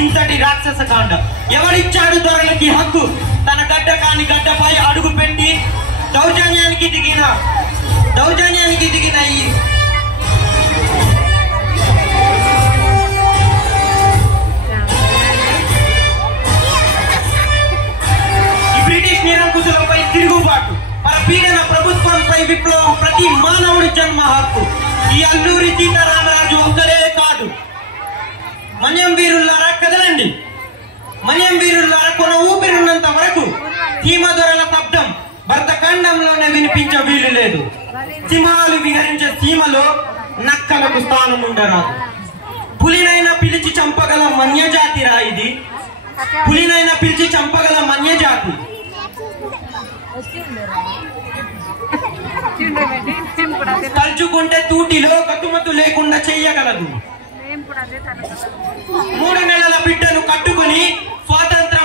ఇంతటి రాక్షస కాండ. ఎవరిచ్చాడు దొరలకి హక్కు తన గడ్డ కాని గడ్డపై అడుగు పెట్టి దౌర్జన్యానికి దిగిన ఈ బ్రిటిష్ నిరంకుశులపై తిరుగుబాటు, పరపీడన ప్రభుత్వంపై విప్లవం, ప్రతి మానవుడి జన్మ హక్కు. ఈ అల్లూరి సీతారామరాజు ఒక్కరే కాదు. మన్యం వీరుల్లారా కదలండి, మన్యం వీరుల్లారా కొన ఊపిరున్నంత వరకు సీమధొరల శబ్దం భరతఖండంలోనే వినిపించ వీలు లేదు. సింహాలు విహరించే సీమలో నక్కలకు స్థానం ఉండరాదు. పులినైనా పిలిచి చంపగల మన్యజాతి రా ఇది, పులినైనా పిలిచి చంపగల మన్యజాతి. తలుచుకుంటే తూటిలో గతుమతు లేకుండా చెయ్యగలదు. 3 నెలల బిడ్డను కట్టుకుని స్వాతంత్ర